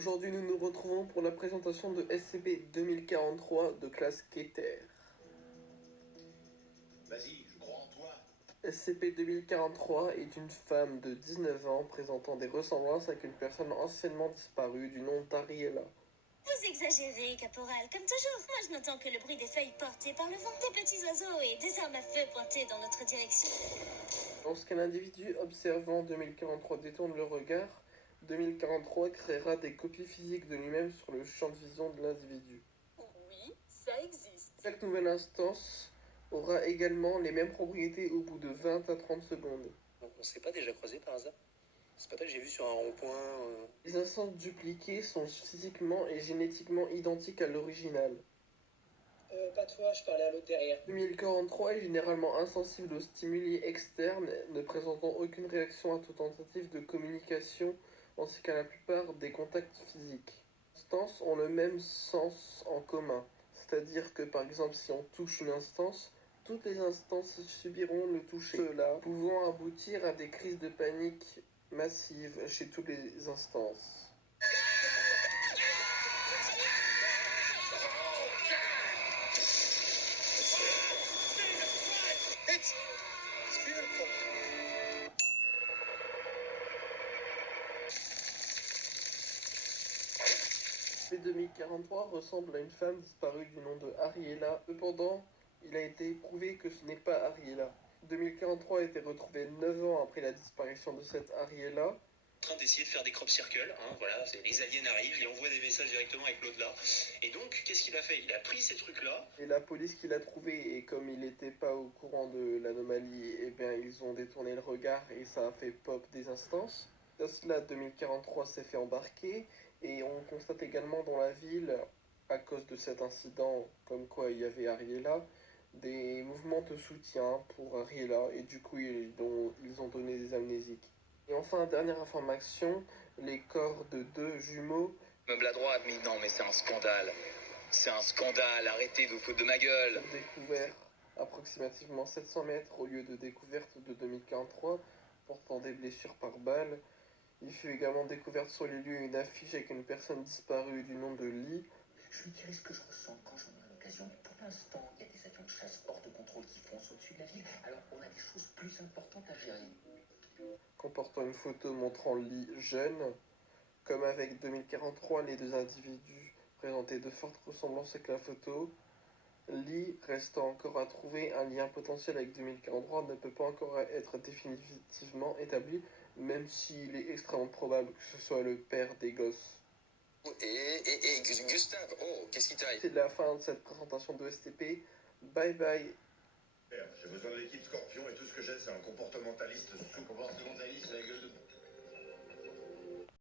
Aujourd'hui, nous nous retrouvons pour la présentation de SCP-2043 de classe Keter. Vas-y, je crois en toi. SCP-2043 est une femme de 19 ans présentant des ressemblances avec une personne anciennement disparue du nom d'Ariella. Vous exagérez, caporal, comme toujours. Moi, je n'entends que le bruit des feuilles portées par le vent, des petits oiseaux et des armes à feu pointées dans notre direction. Lorsqu'un individu observant 2043 détourne le regard, 2043 créera des copies physiques de lui-même sur le champ de vision de l'individu. Oui, ça existe. Chaque nouvelle instance aura également les mêmes propriétés au bout de 20 à 30 secondes. On s'est pas déjà croisé par hasard? C'est pas toi que j'ai vu sur un rond-point Les instances dupliquées sont physiquement et génétiquement identiques à l'original. Pas toi, je parlais à l'autre derrière. 2043 est généralement insensible aux stimuli externes, ne présentant aucune réaction à toute tentative de communication, ainsi qu'à la plupart des contacts physiques. Les instances ont le même sens en commun, c'est-à-dire que par exemple si on touche une instance, toutes les instances subiront le toucher, cela pouvant aboutir à des crises de panique massives chez toutes les instances. It's beautiful. SCP-2043 ressemble à une femme disparue du nom de Ariella. Cependant, il a été prouvé que ce n'est pas Ariella. 2043 a été retrouvé 9 ans après la disparition de cette Ariella. en train d'essayer de faire des crop circles, hein, voilà, les aliens arrivent, ils envoient des messages directement avec l'au-delà. Et donc, qu'est-ce qu'il a fait? Il a pris ces trucs-là. Et la police qui l'a trouvé, et comme il n'était pas au courant de l'anomalie, eh bien ils ont détourné le regard et ça a fait pop des instances. Tesla 2043 s'est fait embarquer et on constate également dans la ville, à cause de cet incident, comme quoi il y avait Ariella, des mouvements de soutien pour Ariella et du coup ils ont donné des amnésiques. Et enfin, dernière information, les corps de deux jumeaux Meuble à droite, mais non, mais c'est un scandale. C'est un scandale, arrêtez de vous foutre de ma gueule. furent découverts approximativement 700 mètres au lieu de découverte de 2043, portant des blessures par balle. Il fut également découverte sur les lieux une affiche avec une personne disparue du nom de Lee, Je lui dirai ce que je ressens quand j'en aurai l'occasion. Mais pour l'instant, il y a des avions de chasse hors de contrôle qui foncent au-dessus de la ville. Alors on a des choses plus importantes à gérer. comportant une photo montrant Lee jeune. Comme avec 2043, les deux individus présentaient de fortes ressemblances avec la photo. Lee, restant encore à trouver, un lien potentiel avec 2043 ne peut pas encore être définitivement établi, même s'il est extrêmement probable que ce soit le père des gosses. Et Gustave, oh, qu'est-ce qui t'arrive? C'est la fin de cette présentation de STP. Bye bye. J'ai besoin de l'équipe Scorpion et tout ce que j'ai, c'est un comportementaliste sous-comportementaliste à la gueule de...